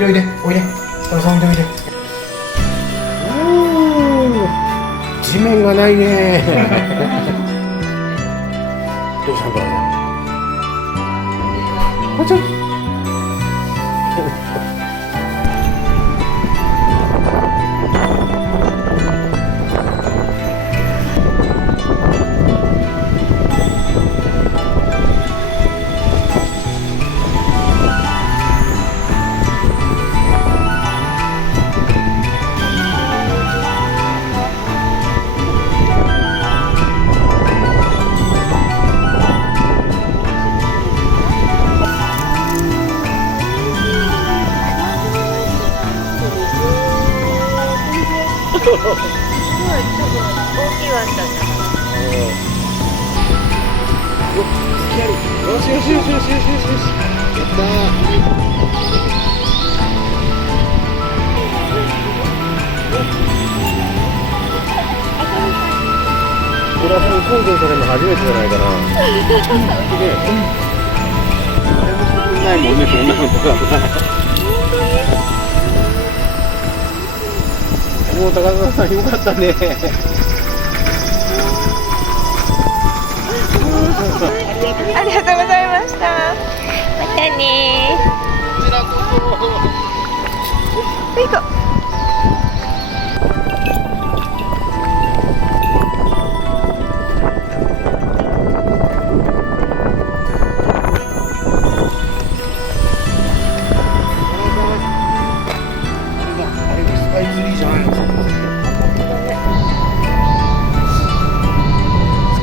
でおいでおいで、設楽さんおいでおいで。地面がないね。どうしたんだろうな。あちょっとすごい多分大きいワンちゃんだから。よしよしよしよしよしよし、やったー。これはもうコントされるの初めてじゃないかな。誰もしてくんないもんね、そんなのとか。もう高田さんよかったね。ありがとうございました。またねこちらこそ。ー。行こう。あれスカイツリーじゃないの？ス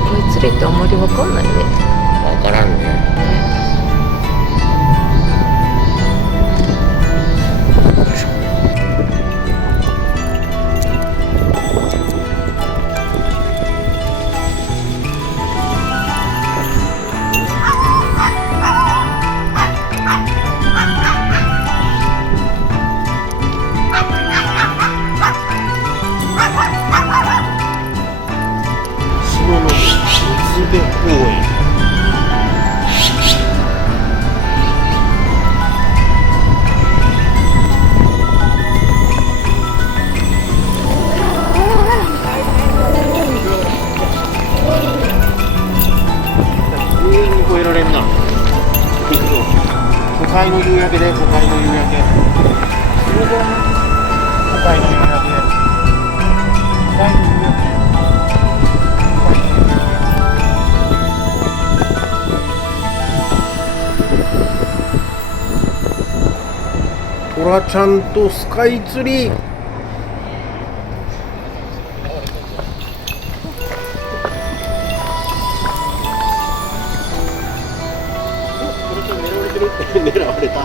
カイツリーってあんまりわかんないね。わからんね。島の水辺公園。永遠に越えられんな。都会の夕焼けで、都会の夕焼け。都会の夕焼け。都会の夕焼け。トラちゃんとスカイツリー。狙われた。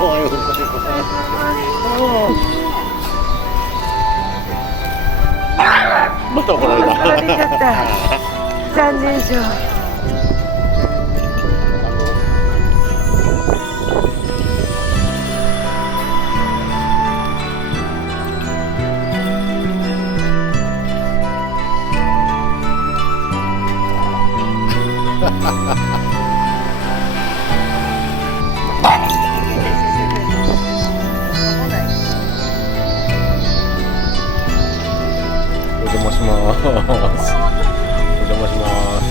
おはようございます。また怒られた。取られちゃった。残念賞。お邪魔します。お邪魔します。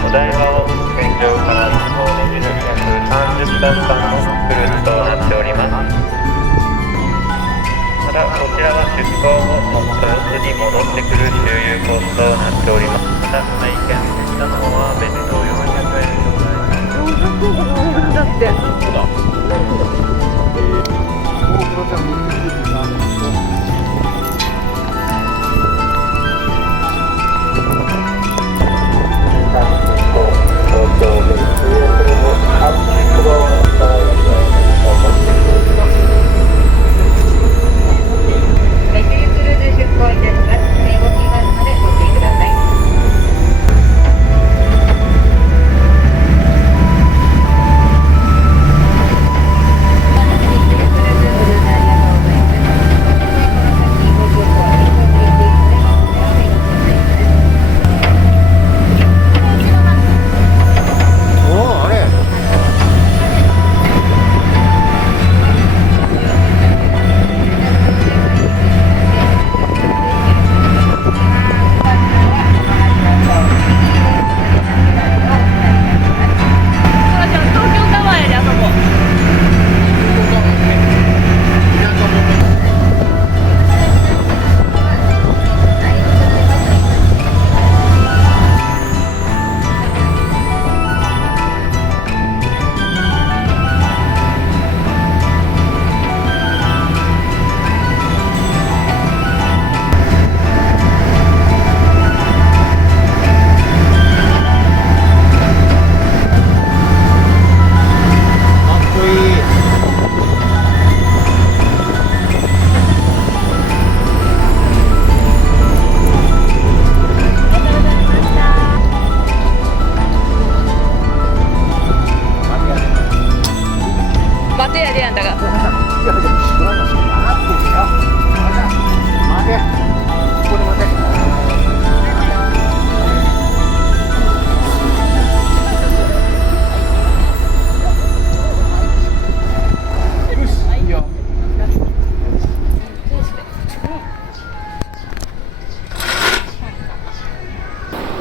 お台場を天井から地方で見る約30分間のクルーズとなっております。ただこちらは出港後豊洲に戻ってくる周遊コースとなっております。また体験したのは別途400円でございます。だって。そうだ。トラちゃん持ってきてくれた。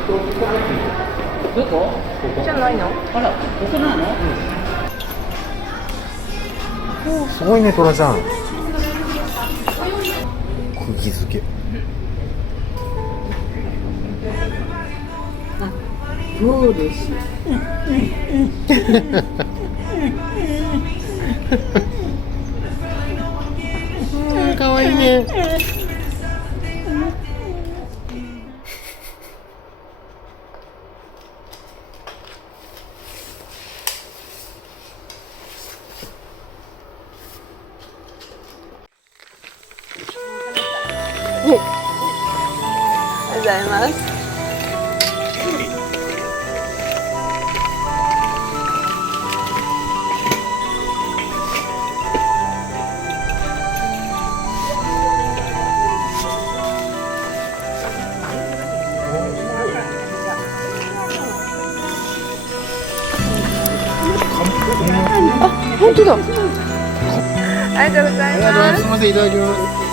どこ？じゃないの？あら、ここなの？すごいね、トラちゃん。釘付け。そうです。かわいいね。ありがとうございます。あ、本当だ。ありがとうございます。すみません、いただきます。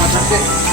またね。